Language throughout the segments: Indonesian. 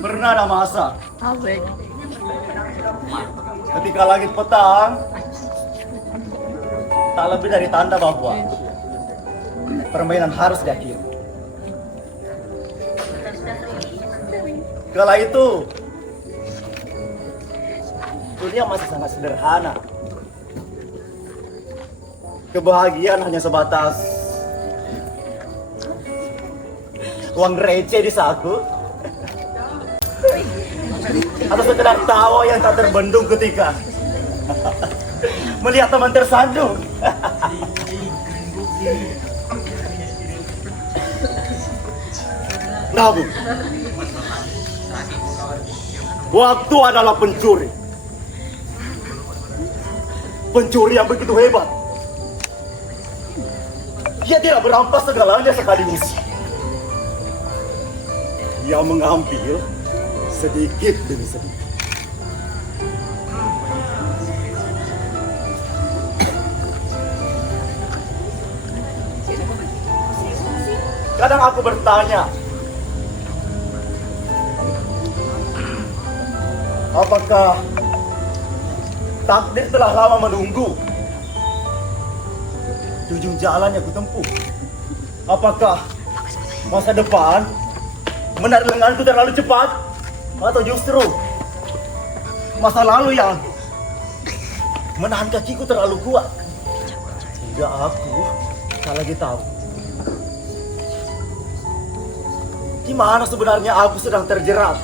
Pernah ada masa ketika langit petang tak lebih dari tanda bahwa permainan harus diakhiri. Kala itu dunia masih sangat sederhana. Kebahagiaan hanya sebatas uang receh di saku atau sekedar tawa yang tak terbendung ketika melihat teman tersandung. Namun waktu adalah pencuri. Pencuri yang begitu hebat. Dia tidak merampas segalanya sekaligus. Dia mengambil sedikit demi sedikit. Kadang aku bertanya, apakah takdir telah lama menunggu di ujung jalan yang kutempuh? Apakah masa depan menarik lenganku terlalu cepat? Atau justru masa lalu yang menahan kakiku terlalu kuat? Sehingga aku tak lagi tahu di mana sebenarnya aku sedang terjerat.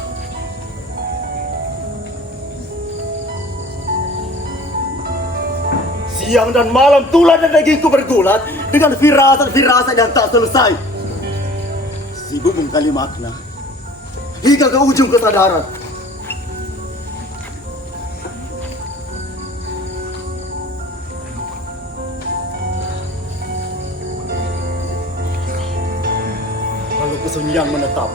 Siang dan malam tulang dan dagingku bergulat dengan firasat-firasat yang tak selesai. Sibuk menggali makna hingga ke ujung kesadaran. Lalu kesunyian menetap.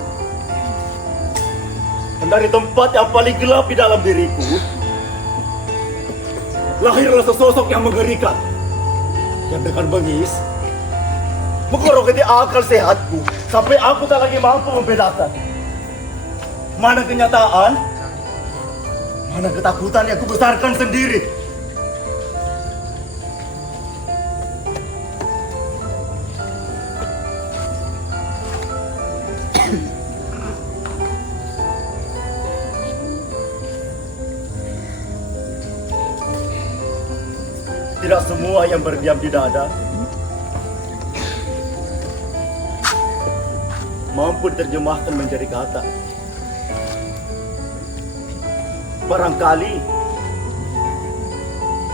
Dan dari tempat yang paling gelap di dalam diriku, lahirlah sesosok yang mengerikan, yang dengan bengis menggerogoti akal sehatku sampai aku tak lagi mampu membedakan mana kenyataan, mana ketakutan yang kubesarkan sendiri. Tidak semua yang berdiam di dada mampu diterjemahkan menjadi kata. Barangkali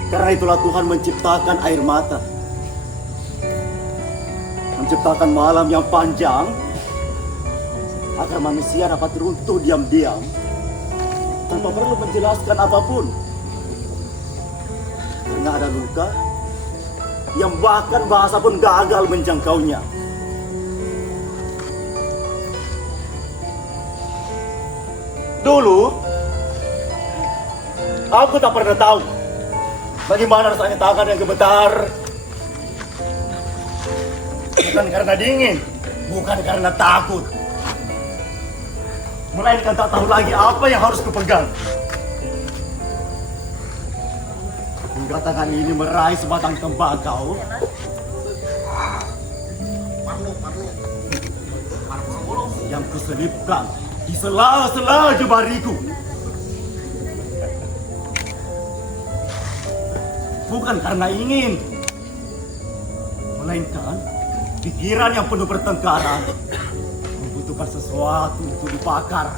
karena itulah Tuhan menciptakan air mata, menciptakan malam yang panjang agar manusia dapat runtuh diam-diam tanpa perlu menjelaskan apapun. Karena ada luka yang bahkan bahasa pun gagal menjangkaunya. Dulu aku tak pernah tahu bagaimana rasanya tangan yang gemetar. Bukan karena dingin, bukan karena takut, melainkan tak tahu lagi apa yang harus kupegang. Hingga tangan ini meraih sebatang tembakau yang kuselipkan di sela-sela jemariku. Bukan karena ingin, melainkan pikiran yang penuh pertengkaran membutuhkan sesuatu untuk dibakar.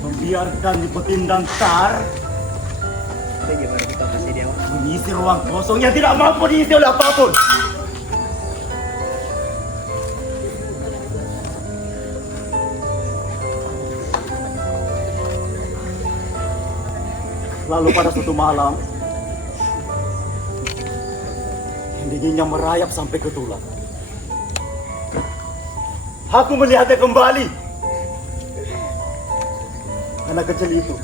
Membiarkan petindang tar mengisi ruang kosong yang tidak mampu diisi oleh apapun. Lalu pada suatu malam, dinginnya merayap sampai ke tulang. Aku melihatnya kembali. Anak kecil itu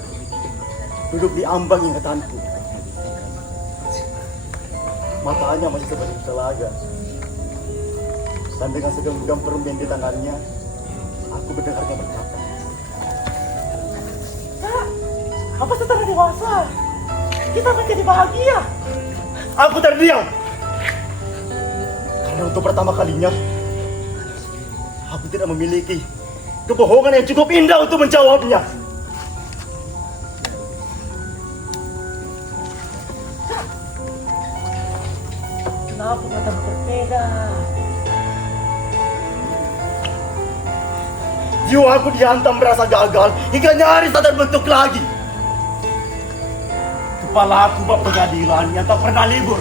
duduk di ambang ingatanku. Matanya masih seperti telaga. Dan dengan segenggam permen di tangannya, aku mendengarnya berkata, "Kak, apa setelah dewasa kita menjadi bahagia?" Aku terdiam. Karena untuk pertama kalinya, aku tidak memiliki kebohongan yang cukup indah untuk menjawabnya. Kenapa matamu berbeda? Jiwaku dihantam merasa gagal hingga nyaris tak terbentuk lagi. Kepala aku bak pengadilan yang tak pernah libur.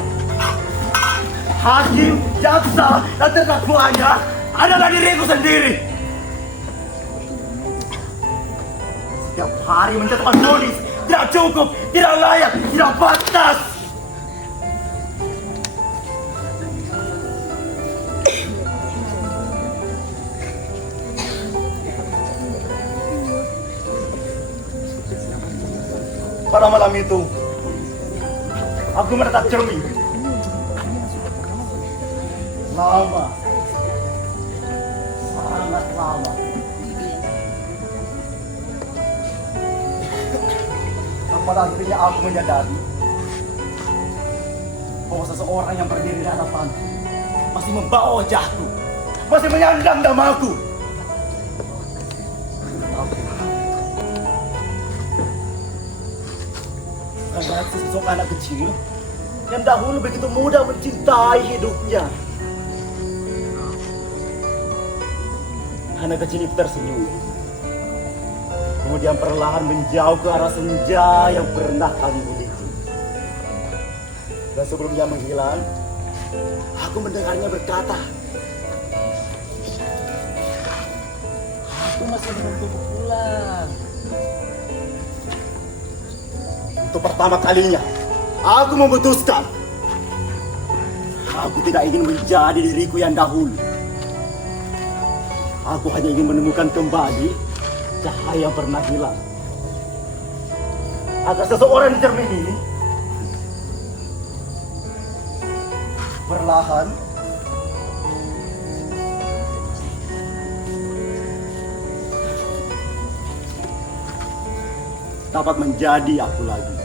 Hakim, jaksa, dan terdakwanya adalah diriku sendiri. Setiap hari mencatatkan vonis tidak cukup, tidak layak, tidak pantas. Pada malam itu, aku menatap cermin. Lama, sangat lama. Pada akhirnya aku menyadari bahwa seseorang yang berdiri di hadapanku masih membawa wajahku, masih menyandang namaku. Karena sesosok anak kecil yang dahulu begitu mudah mencintai hidupnya. Anak kecil itu tersenyum, kemudian perlahan menjauh ke arah senja yang pernah kami miliki. Dan sebelum dia menghilang, aku mendengarnya berkata, "Aku masih menunggu pulang." Untuk pertama kalinya, aku memutuskan aku tidak ingin menjadi diriku yang dahulu. Aku hanya ingin menemukan kembali cahaya yang pernah hilang. Agar seseorang di cermin ini perlahan dapat menjadi aku lagi.